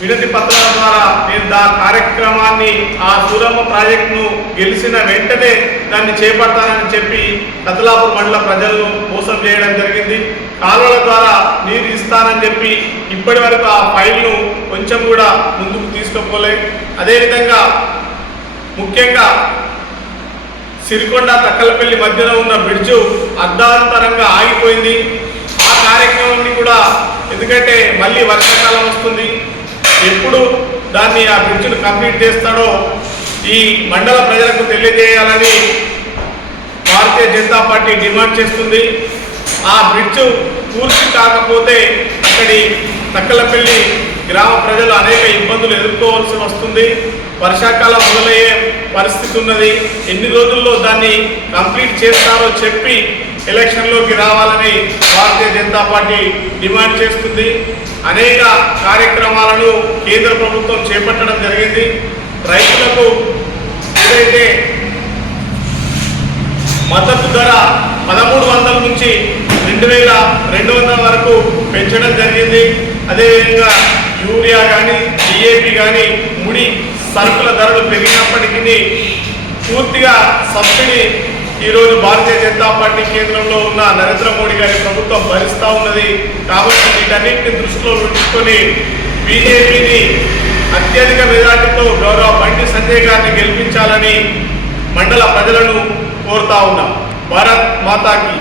వినతి పత్రాల ద్వారా నేను దా కార్యక్రమాన్ని ఆ సూరమ్మ ప్రాజెక్టును గెలిచిన వెంటనే దాన్ని చేపడతానని చెప్పి కదలాపూర్ మండల ప్రజలను మోసం చేయడం జరిగింది. కాలువల ద్వారా నీరు ఇస్తానని చెప్పి ఇప్పటి వరకు ఆ ఫైల్ను కొంచెం కూడా ముందుకు తీసుకోపోలే. అదేవిధంగా ముఖ్యంగా సిరికొండ తక్కలపల్లి మధ్యలో ఉన్న బ్రిడ్జు అర్ధాంతరంగా ఆగిపోయింది. ఆ కార్యక్రమాన్ని కూడా ఎందుకంటే మళ్ళీ వర్షాకాలం వస్తుంది. ఎప్పుడు దాన్ని ఆ బ్రిడ్జ్ను కంప్లీట్ చేస్తాడో ఈ మండల ప్రజలకు తెలియజేయాలని భారతీయ జనతా పార్టీ డిమాండ్ చేస్తుంది. ఆ బ్రిడ్జ్ పూర్తి కాకపోతే అక్కడి తక్కలపల్లి గ్రామ ప్రజలు అనేక ఇబ్బందులు ఎదుర్కోవాల్సి వస్తుంది. వర్షాకాలం మొదలయ్యే పరిస్థితి ఉన్నది. ఎన్ని రోజుల్లో దాన్ని కంప్లీట్ చేస్తారో చెప్పి ఎలక్షన్లోకి రావాలని భారతీయ జనతా పార్టీ డిమాండ్ చేస్తుంది. అనేక కార్యక్రమాలను కేంద్ర ప్రభుత్వం చేపట్టడం జరిగింది. రైతులకు ఏదైతే మద్దతు ధర పదమూడు వందల నుంచి రెండు వేల రెండు వందల వరకు పెంచడం జరిగింది. అదేవిధంగా యూరియా కానీ డిఏపి కానీ ముడి సరుకుల ధరలు పెరిగినప్పటికీ పూర్తిగా సబ్సిడీ ఈరోజు భారతీయ జనతా పార్టీ కేంద్రంలో ఉన్న నరేంద్ర మోడీ గారి ప్రభుత్వం భరిస్తూ ఉన్నది. కాబట్టి వీటన్నింటిని దృష్టిలో ఉంచుకొని బీజేపీని అత్యధిక మెజార్టీతో గౌరవ బండి సంజయ్ గారిని గెలిపించాలని మండల ప్రజలను కోరుతా ఉన్నాం. భారత్ మాతాకి.